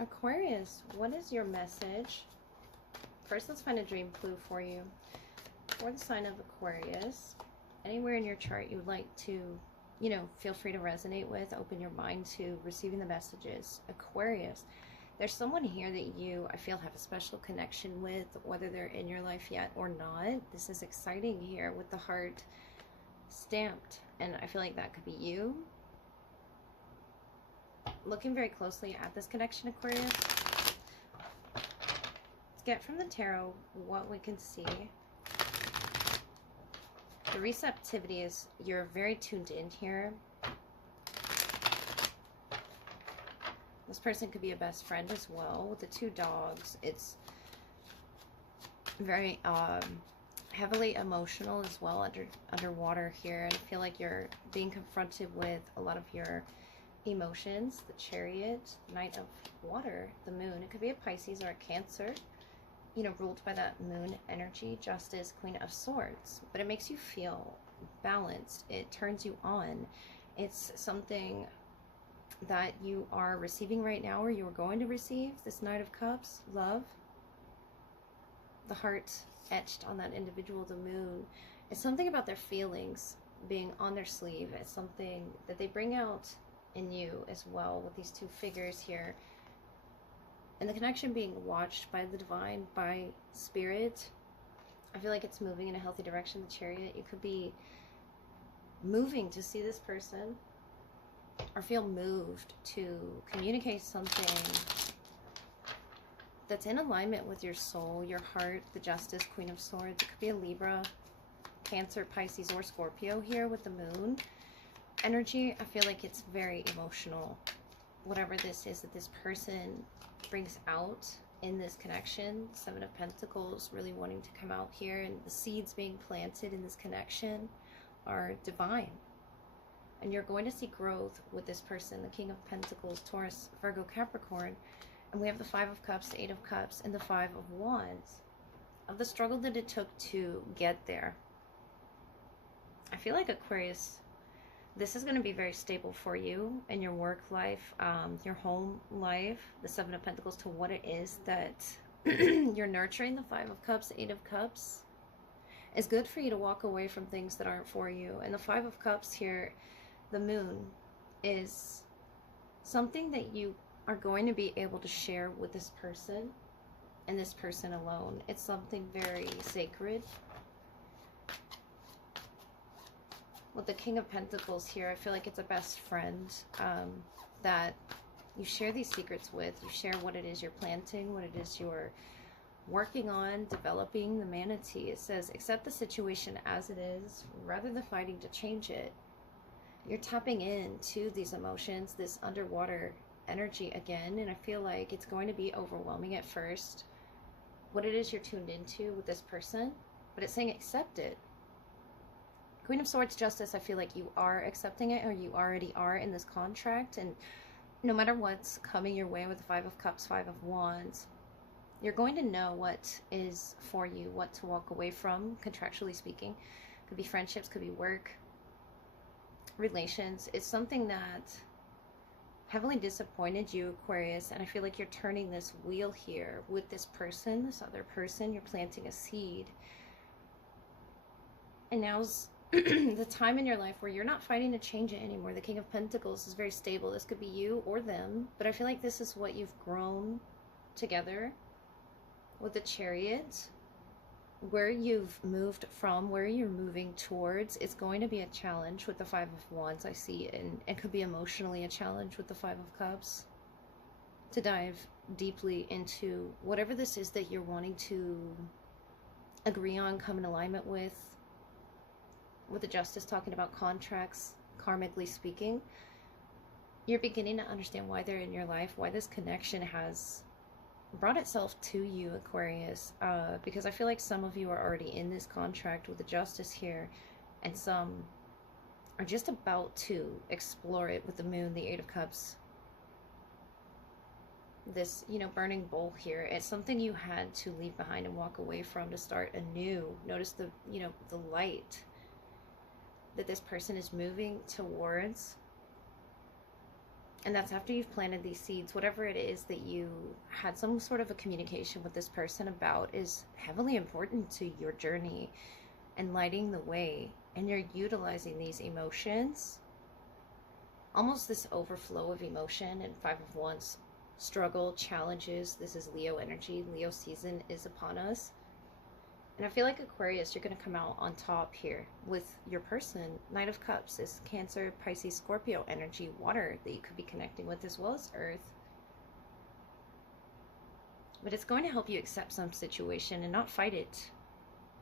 Aquarius, what is your message? First, let's find a dream clue for you. For the sign of Aquarius, anywhere in your chart you would like to, feel free to resonate with, open your mind to receiving the messages. Aquarius, there's someone here that you, I feel, have a special connection with, whether they're in your life yet or not. This is exciting here with the heart stamped, and I feel like that could be you. Looking very closely at this connection, Aquarius. Let's get from the tarot what we can see. The receptivity is you're very tuned in here. This person could be a best friend as well. With the two dogs, it's very heavily emotional as well underwater here. And I feel like you're being confronted with a lot of your emotions. The Chariot, Knight of Water, the Moon. It could be a Pisces or a Cancer, ruled by that moon energy. Justice, Queen of Swords. But it makes you feel balanced. It turns you on. It's something that you are receiving right now, or you are going to receive. This Knight of Cups, love. The heart etched on that individual, the moon. It's something about their feelings being on their sleeve. It's something that they bring out in you as well, with these two figures here. And the connection being watched by the divine, by spirit. I feel like it's moving in a healthy direction, the Chariot. You could be moving to see this person, or feel moved to communicate something that's in alignment with your soul, your heart. The Justice, Queen of Swords. It could be a Libra, Cancer, Pisces, or Scorpio here with the moon energy. I feel like it's very emotional. Whatever this is that this person brings out in this connection. Seven of Pentacles really wanting to come out here, and the seeds being planted in this connection are divine. And you're going to see growth with this person. The King of Pentacles, Taurus, Virgo, Capricorn. And we have the Five of Cups, the Eight of Cups, and the Five of Wands. Of the struggle that it took to get there. I feel like, Aquarius, this is going to be very stable for you in your work life, your home life. The Seven of Pentacles to what it is that you're nurturing. The Five of Cups, Eight of Cups. It's good for you to walk away from things that aren't for you. And the Five of Cups here, the moon, is something that you are going to be able to share with this person, and this person alone. It's something very sacred. With the King of Pentacles here, I feel like it's a best friend that you share these secrets with. You share what it is you're planting, what it is you're working on, developing. The Manatee, it says, accept the situation as it is rather than fighting to change it. You're tapping into these emotions, this underwater energy again, and I feel like it's going to be overwhelming at first, what it is you're tuned into with this person, but it's saying accept it. Queen of Swords, Justice, I feel like you are accepting it, or you already are in this contract, and no matter what's coming your way with the Five of Cups, Five of Wands, you're going to know what is for you, what to walk away from, contractually speaking. Could be friendships, could be work, relations. It's something that heavily disappointed you, Aquarius, and I feel like you're turning this wheel here with this person, this other person. You're planting a seed, and now's the time in your life where you're not fighting to change it anymore. The King of Pentacles is very stable. This could be you or them, but I feel like this is what you've grown together. With the Chariot, where you've moved from, where you're moving towards, it's going to be a challenge with the Five of Wands, I see, and it could be emotionally a challenge with the Five of Cups, to dive deeply into whatever this is that you're wanting to agree on, come in alignment with the Justice, talking about contracts, karmically speaking. You're beginning to understand why they're in your life, why this connection has brought itself to you, Aquarius, because I feel like some of you are already in this contract with the Justice here, and some are just about to explore it with the moon, the Eight of Cups, this, burning bowl here. It's something you had to leave behind and walk away from to start anew. Notice the, the light that this person is moving towards. And that's after you've planted these seeds. Whatever it is that you had some sort of a communication with this person about is heavily important to your journey and lighting the way. And you're utilizing these emotions, almost this overflow of emotion. And Five of Wands, struggle, challenges. This is Leo energy. Leo season is upon us. And I feel like Aquarius, you're going to come out on top here with your person. Knight of Cups is Cancer, Pisces, Scorpio energy, water that you could be connecting with, as well as Earth. But it's going to help you accept some situation and not fight it.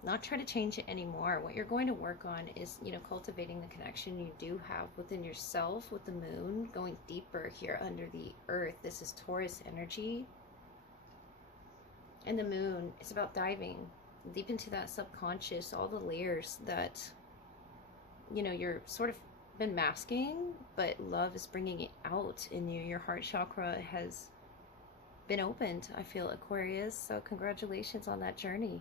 Not try to change it anymore. What you're going to work on is, cultivating the connection you do have within yourself with the moon, going deeper here under the Earth. This is Taurus energy. And the moon is about diving deep into that subconscious, all the layers that, you're sort of been masking, but love is bringing it out in you. Your heart chakra has been opened, I feel, Aquarius. So congratulations on that journey.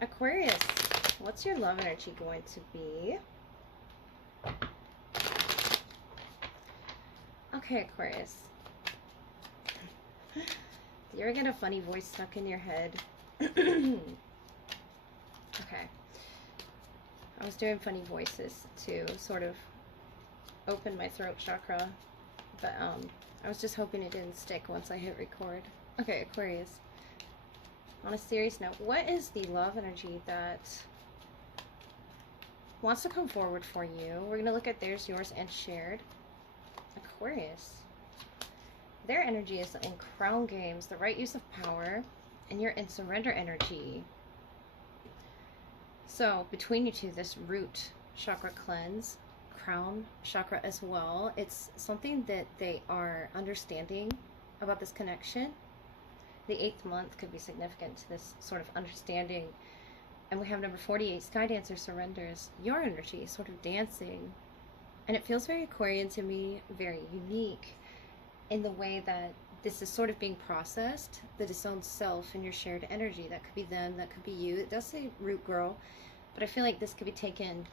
Aquarius, what's your love energy going to be? Okay, Aquarius. You're gonna get a funny voice stuck in your head. Okay. I was doing funny voices to sort of open my throat chakra, but I was just hoping it didn't stick once I hit record. Okay, Aquarius. On a serious note, what is the love energy that wants to come forward for you? We're going to look at theirs, yours, and shared. Aquarius. Their energy is in crown games, the right use of power, and you're in surrender energy. So between you two, this root chakra cleanse, crown chakra as well, it's something that they are understanding about this connection. The 8th month could be significant to this sort of understanding. And we have number 48, Sky Dancer surrenders. Your energy sort of dancing. And it feels very Aquarian to me, very unique in the way that this is sort of being processed, the disowned self and your shared energy. That could be them, that could be you. It does say root girl, but I feel like this could be taken,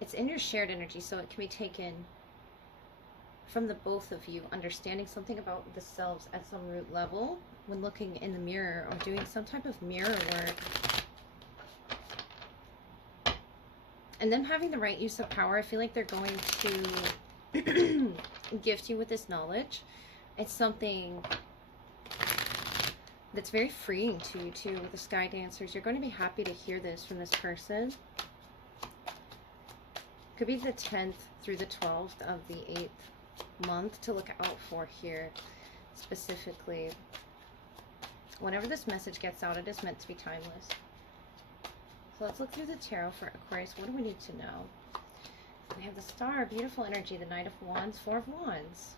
it's in your shared energy, so it can be taken from the both of you, understanding something about the selves at some root level when looking in the mirror or doing some type of mirror work. And them having the right use of power. I feel like they're going to gift you with this knowledge. It's something that's very freeing to you too with the Sky Dancers. You're going to be happy to hear this from this person. Could be the 10th through the 12th of the 8th month to look out for here specifically. Whenever this message gets out, it is meant to be timeless. So let's look through the tarot for Aquarius. What do we need to know? We have the Star, beautiful energy, the Knight of Wands, Four of Wands.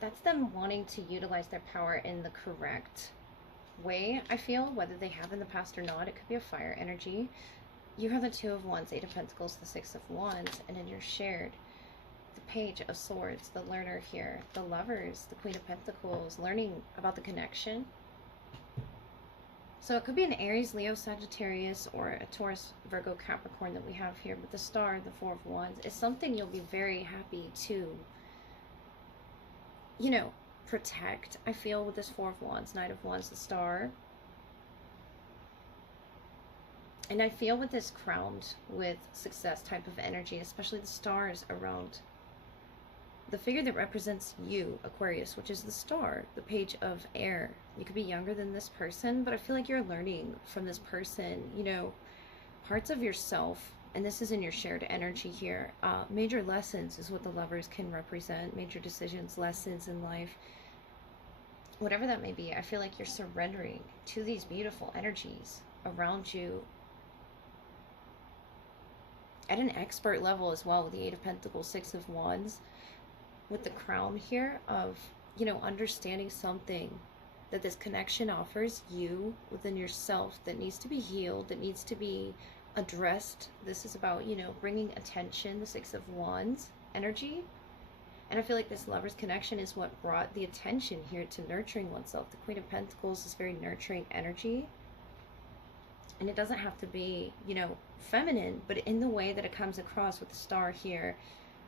That's them wanting to utilize their power in the correct way, I feel, whether they have in the past or not. It could be a fire energy. You have the Two of Wands, Eight of Pentacles, the Six of Wands, and then you're shared. The Page of Swords, the learner here, the Lovers, the Queen of Pentacles, learning about the connection. So it could be an Aries, Leo, Sagittarius, or a Taurus, Virgo, Capricorn that we have here. But the Star, the Four of Wands, is something you'll be very happy to, protect. I feel with this Four of Wands, Knight of Wands, the Star. And I feel with this crowned with success type of energy, especially the stars around the figure that represents you, Aquarius, which is the Star, the Page of Air. You could be younger than this person, but I feel like you're learning from this person, parts of yourself, and this is in your shared energy here. Major lessons is what the Lovers can represent, major decisions, lessons in life. Whatever that may be, I feel like you're surrendering to these beautiful energies around you at an expert level as well, with the Eight of Pentacles, Six of Wands, with the Crown here of, understanding something that this connection offers you within yourself that needs to be healed, that needs to be addressed. This is about, bringing attention, the Six of Wands energy. And I feel like this Lover's connection is what brought the attention here to nurturing oneself. The Queen of Pentacles is very nurturing energy. And it doesn't have to be, you know, feminine, but in the way that it comes across with the star here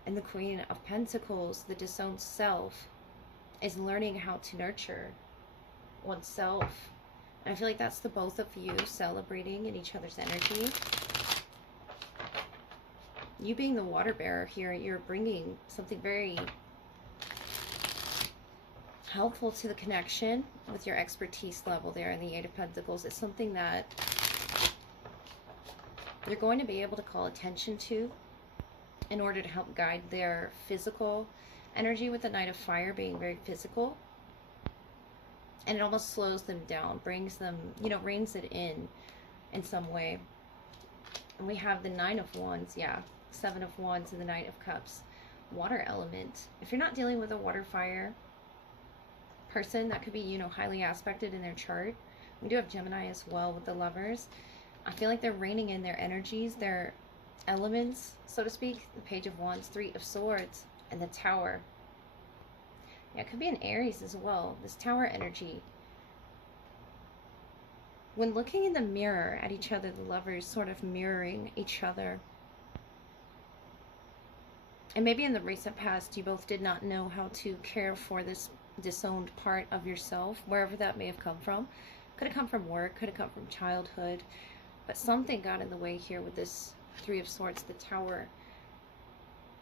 and the Queen of Pentacles, the disowned self is learning how to nurture oneself. And I feel like that's the both of you celebrating in each other's energy. You being the water bearer here, you're bringing something very helpful to the connection with your expertise level there in the Eight of Pentacles. It's something that you're going to be able to call attention to in order to help guide their physical energy, with the Knight of Fire being very physical. And it almost slows them down, brings them, you know, reins it in some way. And we have the Nine of Wands, yeah, Seven of Wands and the Knight of Cups. Water element. If you're not dealing with a water fire person, that could be, you know, highly aspected in their chart. We do have Gemini as well with the Lovers. I feel like they're reining in their energies, their elements, so to speak. The Page of Wands, Three of Swords, and the Tower. Yeah, it could be an Aries as well. This Tower energy. When looking in the mirror at each other, the Lovers sort of mirroring each other. And maybe in the recent past, you both did not know how to care for this disowned part of yourself, wherever that may have come from. Could have come from work, could have come from childhood. But something got in the way here with this Three of Swords, the Tower.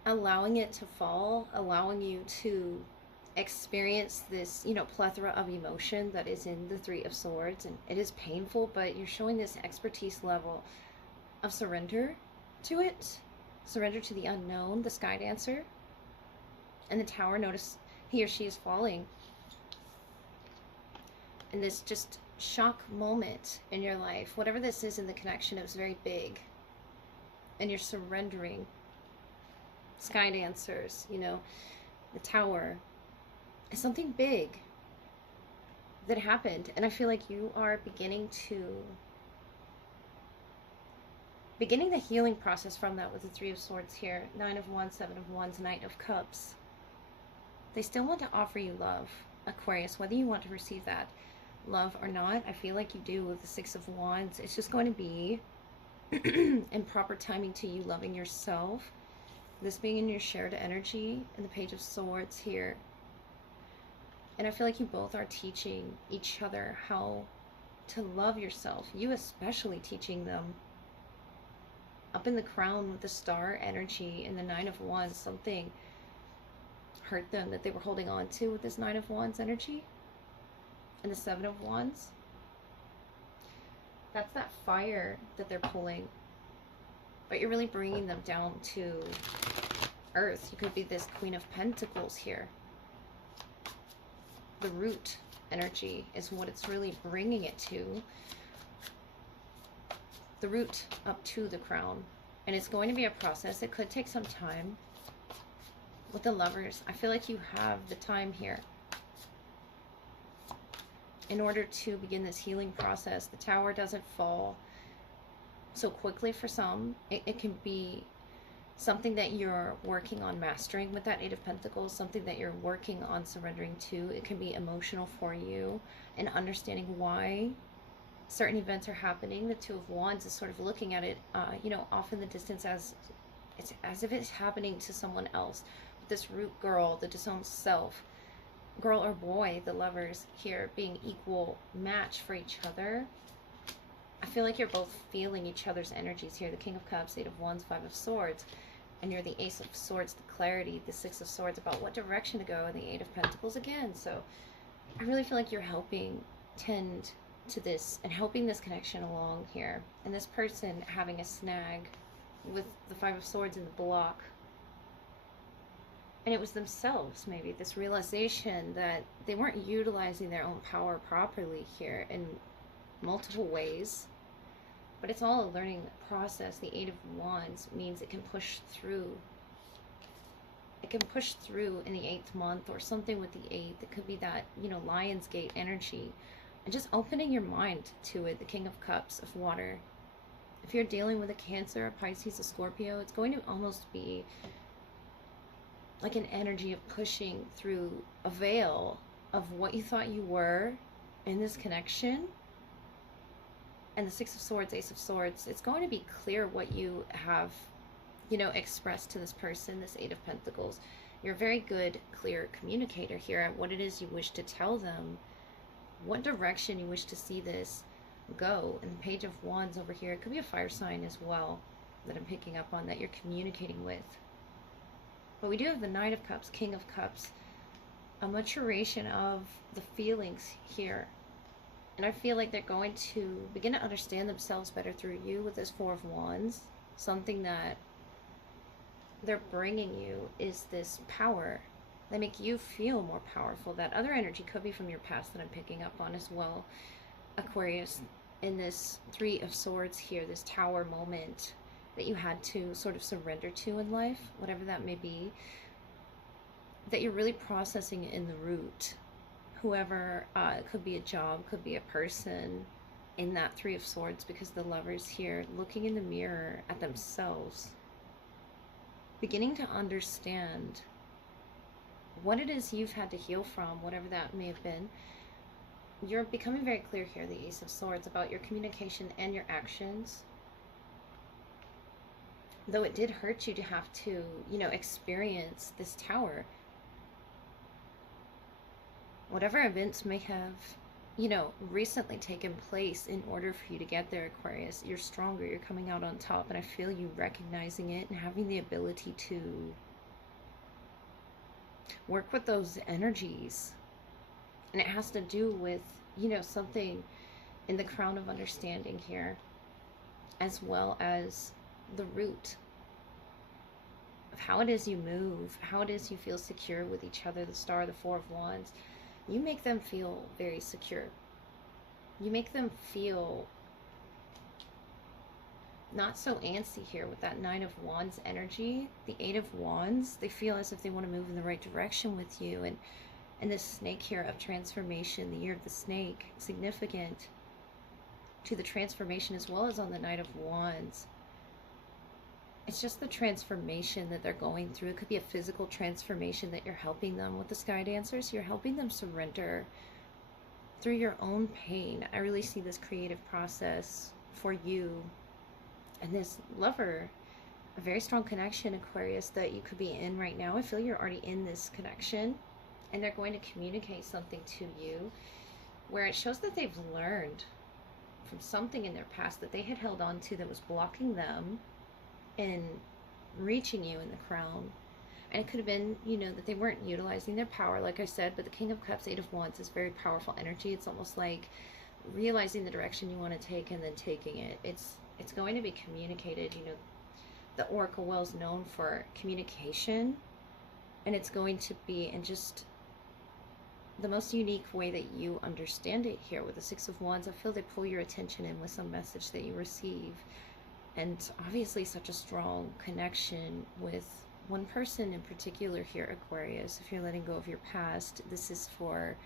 Allowing it to fall, allowing you to experience this, you know, plethora of emotion that is in the Three of Swords. And it is painful, but you're showing this expertise level of surrender to it. Surrender to the unknown, the Sky Dancer. And the Tower, notice he or she is falling. And this just shock moment in your life, whatever this is in the connection, it was very big. And you're surrendering. Sky Dancers, you know, the Tower. It's something big that happened. And I feel like you are beginning the healing process from that with the Three of Swords here. Nine of Wands, Seven of Wands, Knight of Cups. They still want to offer you love, Aquarius, whether you want to receive that love or not. I feel like you do with the Six of Wands. It's just going to be in proper timing to you loving yourself. This being in your shared energy, and the Page of Swords here. And I feel like you both are teaching each other how to love yourself. You especially teaching them. Up in the Crown with the Star energy and the Nine of Wands, something hurt them that they were holding on to with this Nine of Wands energy. And the Seven of Wands. That's that fire that they're pulling. But you're really bringing them down to earth. You could be this Queen of Pentacles here. The root energy is what it's really bringing it to. The root up to the crown. And it's going to be a process. It could take some time. With the Lovers, I feel like you have the time here in order to begin this healing process. The Tower doesn't fall so quickly for some. It can be something that you're working on mastering with that Eight of Pentacles, something that you're working on surrendering to. It can be emotional for you and understanding why certain events are happening. The Two of Wands is sort of looking at it, you know, off in the distance as if it's happening to someone else. This root girl, the disowned self, girl or boy, the Lovers here being equal match for each other. I feel like you're both feeling each other's energies here. The King of Cups, Eight of Wands, Five of Swords. And you're the Ace of Swords, the clarity, the Six of Swords, about what direction to go, and the Eight of Pentacles again. So I really feel like you're helping tend to this and helping this connection along here. And this person having a snag with the Five of Swords in the block. And it was themselves, maybe, this realization that they weren't utilizing their own power properly here in multiple ways. But it's all a learning process. The Eight of Wands means it can push through. It can push through in the 8th month or something with the 8th. It could be that, you know, Lionsgate energy. And just opening your mind to it. The King of Cups of water. If you're dealing with a Cancer, a Pisces, a Scorpio, it's going to almost be like an energy of pushing through a veil of what you thought you were in this connection. and the Six of Swords, Ace of Swords, it's going to be clear what you have, you know, expressed to this person, this Eight of Pentacles. You're a very good, clear communicator here at what it is you wish to tell them, what direction you wish to see this go. And the Page of Wands over here, it could be a fire sign as well that I'm picking up on, that you're communicating with. But we do have the Knight of Cups, King of Cups, a maturation of the feelings here. And I feel like they're going to begin to understand themselves better through you with this Four of Wands. Something that they're bringing you is this power. They make you feel more powerful. That other energy could be from your past that I'm picking up on as well, Aquarius. In this Three of Swords here, this tower moment that you had to sort of surrender to in life, whatever that may be, that you're really processing in the root. Whoever, it could be a job, could be a person in that Three of Swords, because the Lovers here looking in the mirror at themselves, beginning to understand what it is you've had to heal from, whatever that may have been. You're becoming very clear here, the Ace of Swords, about your communication and your actions. Though it did hurt you to have to, you know, experience this tower. Whatever events may have, you know, recently taken place in order for you to get there, Aquarius, you're stronger, you're coming out on top, and I feel you recognizing it and having the ability to work with those energies. And it has to do with, you know, something in the crown of understanding here, as well as the root of how it is you move, how it is you feel secure with each other. The Star, the Four of Wands. You make them feel very secure. You make them feel not so antsy here with that Nine of Wands energy. The Eight of Wands, they feel as if they want to move in the right direction with you. And this snake here of transformation, the Year of the Snake, significant to the transformation as well as on the Knight of Wands. It's just the transformation that they're going through. It could be a physical transformation that you're helping them with the Sky Dancers. You're helping them surrender through your own pain. I really see this creative process for you and this lover. A very strong connection, Aquarius, that you could be in right now. I feel you're already in this connection, and they're going to communicate something to you where it shows that they've learned from something in their past that they had held on to that was blocking them in reaching you in the crown. And it could have been, you know, that they weren't utilizing their power, like I said. But the King of Cups, Eight of Wands, is very powerful energy. It's almost like realizing the direction you want to take and then taking it. It's going to be communicated. You know, the Oracle well is known for communication, and it's going to be in just the most unique way that you understand it here. With the Six of Wands, I feel they pull your attention in with some message that you receive. And obviously such a strong connection with one person in particular here, Aquarius. If you're letting go of your past, this is for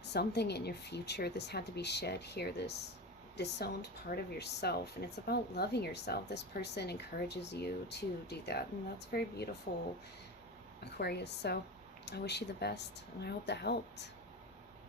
something in your future. This had to be shed here, this disowned part of yourself. And it's about loving yourself. This person encourages you to do that. And that's very beautiful, Aquarius. So I wish you the best, and I hope that helped.